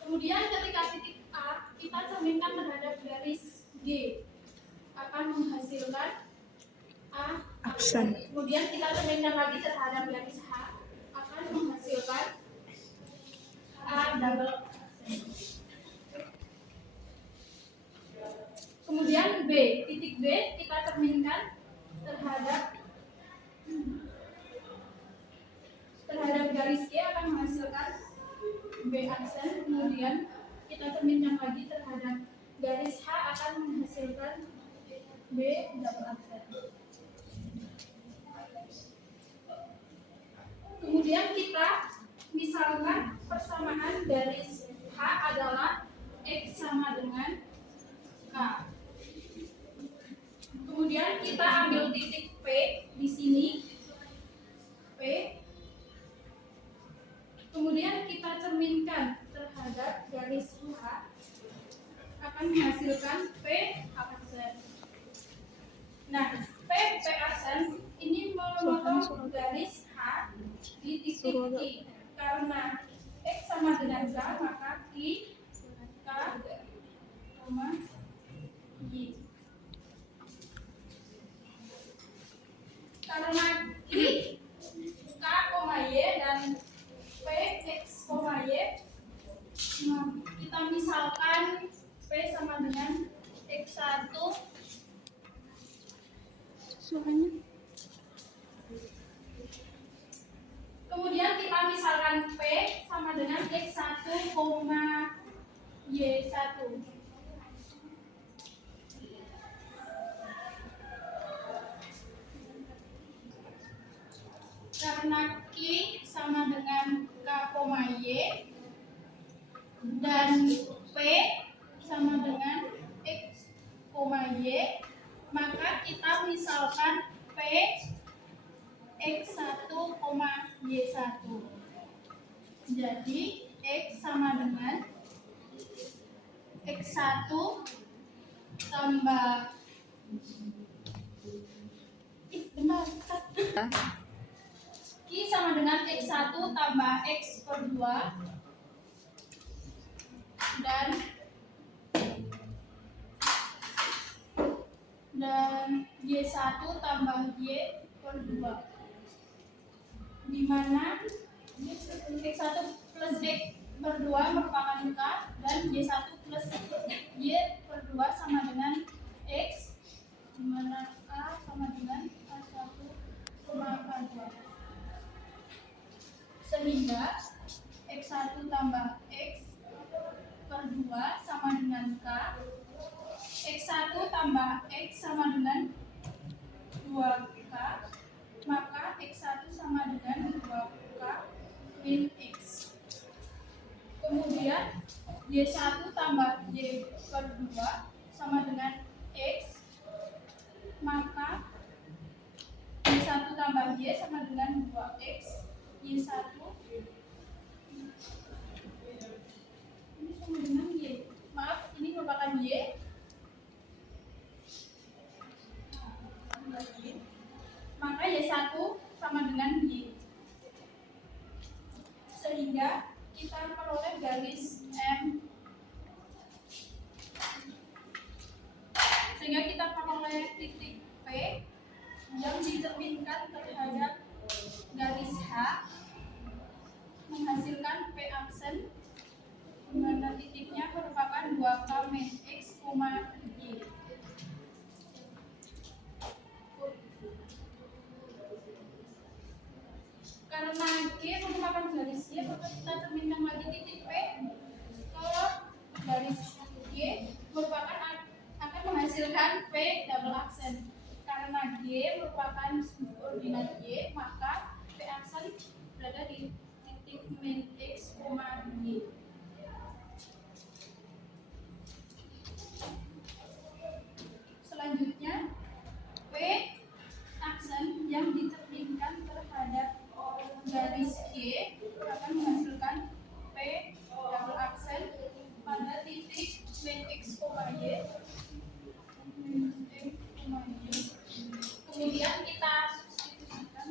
Kemudian ketika titik A kita cerminkan terhadap garis G akan menghasilkan A aksen. Kemudian kita cerminkan lagi terhadap garis H akan menghasilkan A double aksen. Kemudian B, titik B kita cerminkan terhadap garis G akan menghasilkan B aksen. Kemudian kita cerminkan lagi terhadap garis H akan menghasilkan B double aksen. Kemudian kita misalkan persamaan garis H adalah X sama dengan K. Kemudian kita ambil titik P di sini, P. Kemudian kita cerminkan terhadap garis H akan menghasilkan P aksen. Nah, P aksen ini memotong garis H di titik I. Karena X sama dengan K, maka I, K, Y. Karena I, K, Y dan P, X, Y, nah, kita misalkan P sama dengan X1 kemudian kita misalkan P sama dengan X1, Y1. Karena Q sama dengan K, Y dan P sama dengan X, Y, maka kita misalkan P X1, Y1. Jadi X sama dengan X1 tambah benar kan? I sama dengan X1 tambah X per 2 dan Y1 tambah Y per 2 di mana X1 plus X per 2 merupakan K dan Y1 plus Y per 2 sama dengan X di mana A sama dengan A1, K2 sehingga X1 tambah X per 2 sama dengan K, X1 tambah X sama dengan 2K, maka X1 sama dengan 2K min X. Kemudian Y1 tambah Y per 2 sama dengan X, maka Y1 tambah Y sama dengan 2X, Y1 ini sama dengan Y. Maaf, ini merupakan Y. Maka Y1 sama dengan Y. Sehingga kita memperoleh garis M. Sehingga kita memperoleh titik P yang dicerminkan terhadap garis H menghasilkan P aksen di mana titiknya merupakan 2K min X, Y. Karena G merupakan garis Y, maka kita cerminkan lagi titik P ke garis G merupakan akan menghasilkan P double aksen. Karena G merupakan koordinat Y, maka P aksen berada di titik min X, Y. Selanjutnya P aksen yang dicerminkan terhadap garis G akan menghasilkan P double aksen pada titik min X, Y. Kemudian kita substitusikan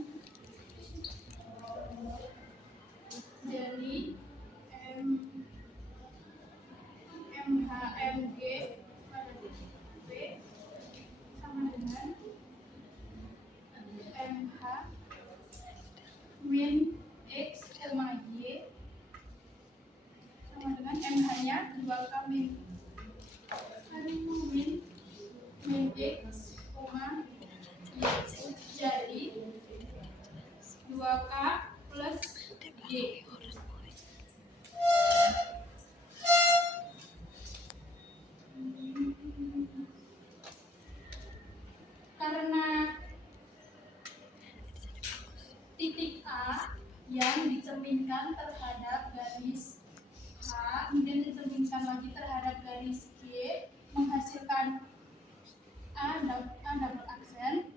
min X, Y sama dengan MH-nya 2K min X, Y. Jadi 2K plus Y. Karena titik A yang dicerminkan terhadap garis H, kemudian dicerminkan lagi terhadap garis G, menghasilkan A double aksen,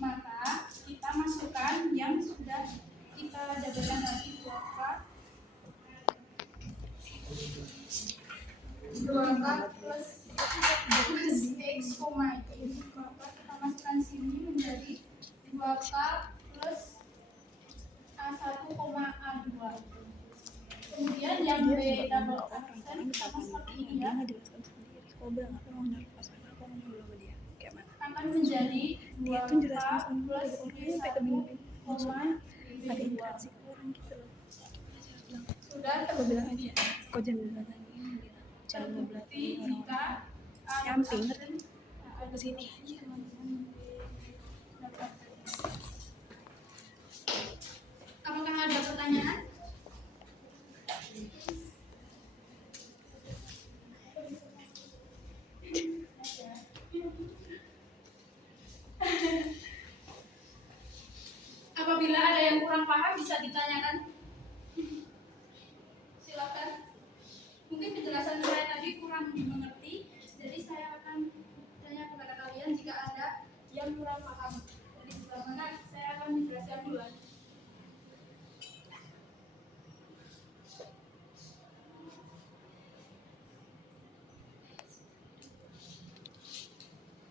maka kita masukkan yang sudah kita jadikan tadi 2K plus X, Y. Maka kita masukkan sini menjadi 2K plus A1, A2. Kemudian yang B double aksen sama seperti ini ya, akan menjadi 2K plus B1, B2. Sudah terbukti jika Nyamping ke sini. Apakah ada pertanyaan? Apabila ada yang kurang paham bisa ditanyakan. Silakan. Mungkin penjelasan saya tadi kurang dimengerti, jadi saya akan tanya kepada kalian jika ada yang kurang paham. Dari sebelah mana saya akan menjelaskan duluan.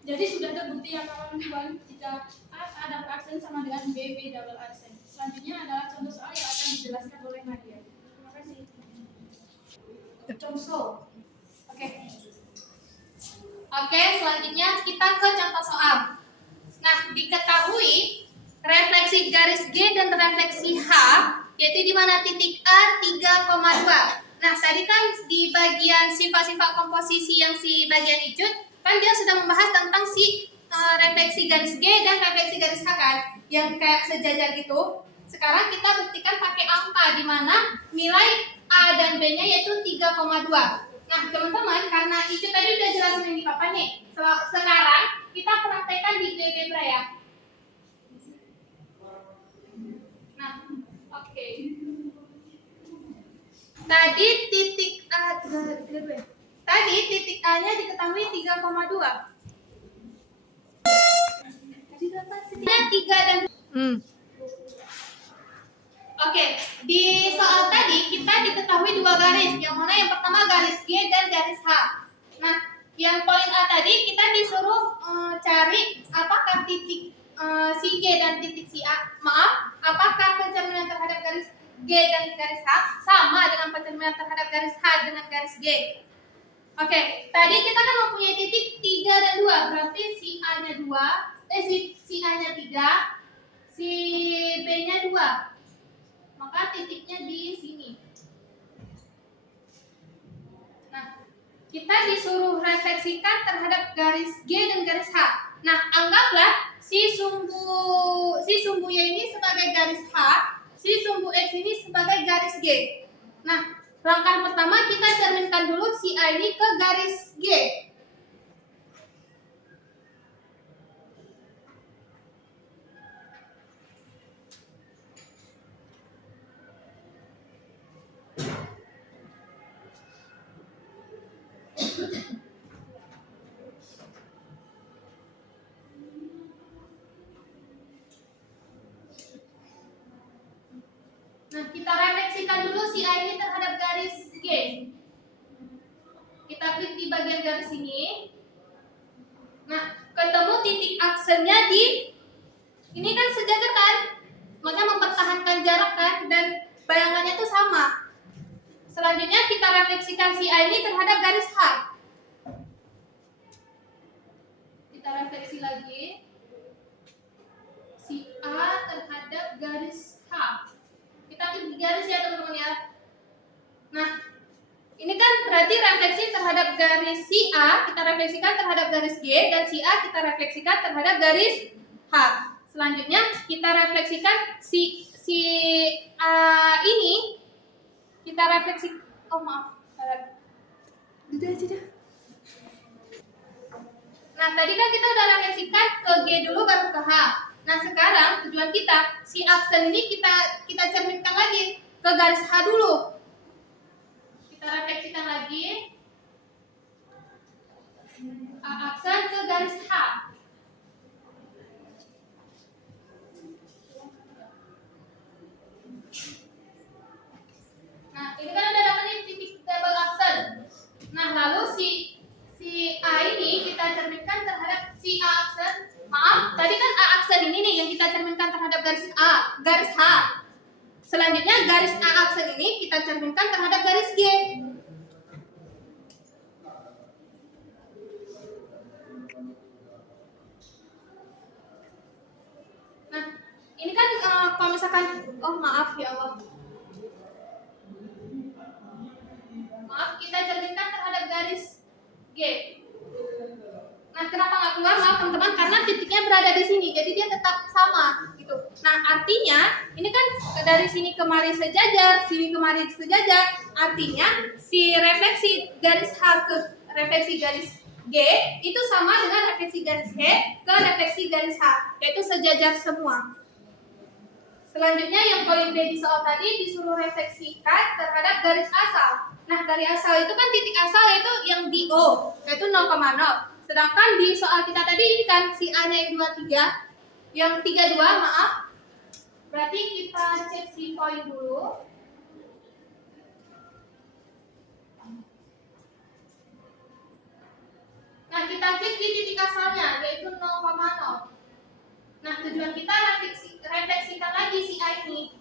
Jadi sudah terbukti ya kawan-kawan jika A ada aksen sama dengan B double aksen. Selanjutnya adalah contoh soal yang akan dijelaskan oleh Nadia. Terima kasih. Contoh. Oke, selanjutnya kita ke contoh soal. Nah, diketahui refleksi garis G dan refleksi H yaitu di mana titik A 3,2. Nah, tadi kan di bagian sifat-sifat komposisi yang si bagian hijau kan dia sudah membahas tentang si refleksi garis G dan refleksi garis H kan yang kayak sejajar gitu. Sekarang kita buktikan pakai angka di mana nilai A dan B-nya yaitu 3,2. Nah, teman-teman, karena hijau tadi udah jelasin di papan nih. Sekarang kita praktekkan di GeoGebra ya. Nah, oke. Tadi titik A-nya diketahui 3,2. Tadi 3 dan Oke, di soal tadi kita diketahui dua garis, yang mana yang pertama garis G dan garis H. Nah, yang poin A tadi kita disuruh cari apakah titik si G dan titik si A, apakah pencerminan terhadap garis G dan garis H sama dengan pencerminan terhadap garis H dengan garis G. Oke, tadi kita kan mempunyai titik 3 dan 2, berarti si A-nya 2, si A-nya 3, si B-nya 2. Maka titiknya di sini. Nah, kita disuruh refleksikan terhadap garis G dan garis H. Nah, anggaplah si sumbu Y ini sebagai garis H, si sumbu X ini sebagai garis G. Nah, langkah pertama kita cerminkan dulu si A ini ke garis G. Nah, kita refleksikan dulu si A ini terhadap garis G. Kita klik di bagian garis ini. Nah, ketemu titik aksennya di ini kan sejajar kan? Maka mempertahankan jarak kan dan bayangannya itu sama. Selanjutnya kita refleksikan si A ini terhadap garis H. Kita refleksi lagi. Si A garis H. Kita klik garis ya teman-teman ya. Nah, ini kan berarti refleksi terhadap garis si A kita refleksikan terhadap garis G, dan si A kita refleksikan terhadap garis H. Selanjutnya kita refleksikan si A ini kita refleksi. Oh maaf. Udah aja dah. Nah, tadi kan kita udah refleksikan ke G dulu baru ke H. Nah, sekarang tujuan kita si aksen ini kita cerminkan lagi ke garis H dulu. Kita refleksikan lagi A aksen ke garis H. Nah, ini kan udah dapat nih titik double aksen. Nah, lalu si A ini kita cerminkan terhadap si A aksen. Maaf, tadi kan A aksen ini nih yang kita cerminkan terhadap garis A, garis H. Selanjutnya garis A aksen ini kita cerminkan terhadap garis G. Nah, ini kan kalau misalkan, oh maaf ya Allah. Maaf, kita cerminkan terhadap garis G. Nah, kenapa nggak keluar? Maaf teman-teman, karena titiknya berada di sini, jadi dia tetap sama gitu. Nah, artinya ini kan dari sini kemari sejajar, sini kemari sejajar. Artinya si refleksi garis H ke refleksi garis G itu sama dengan refleksi garis G ke refleksi garis H, yaitu sejajar semua. Selanjutnya yang poin B di soal tadi disuruh refleksikan terhadap garis asal. Nah, garis asal itu kan titik asal yaitu yang di O, yaitu 0,0. Sedangkan di soal kita tadi ini kan si A-nya yang 23, yang 32, maaf. Berarti kita cek si poin dulu. Nah, kita klik di titik asalnya yaitu 0,0. Nah, tujuan kita refleksikan lagi si A ini.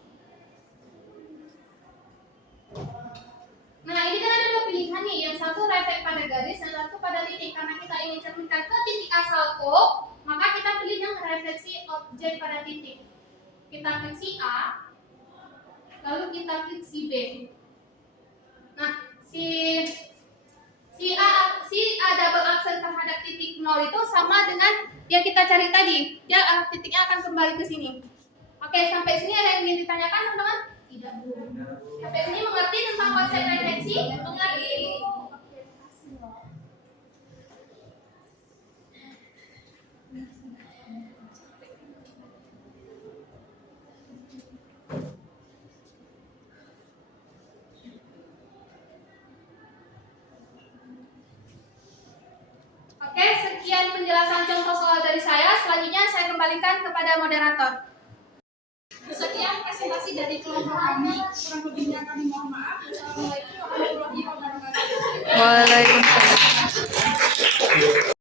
Nah, ini kan ada dua pilihan nih, yang satu refleks pada garis, yang satu pada titik. Karena kita ingin cerminkan ke titik asal O, maka kita pilih yang refleksi objek pada titik. Kita klik si A, lalu kita klik si B. Nah, si A double aksen terhadap titik 0 itu sama dengan yang kita cari tadi. Dia titiknya akan kembali ke sini. Oke, sampai sini ada yang ingin ditanyakan teman-teman? Tidak, Bu. Sampai sini mengerti tentang konsep refleksi? Mengerti. Oke, sekian penjelasan contoh soal dari saya. Selanjutnya saya kembalikan kepada moderator. Sekian presentasi dari kelompok kami. Kurang lebihnya kami mohon maaf. Wassalamualaikum warahmatullahi wabarakatuh. Waalaikumsalam.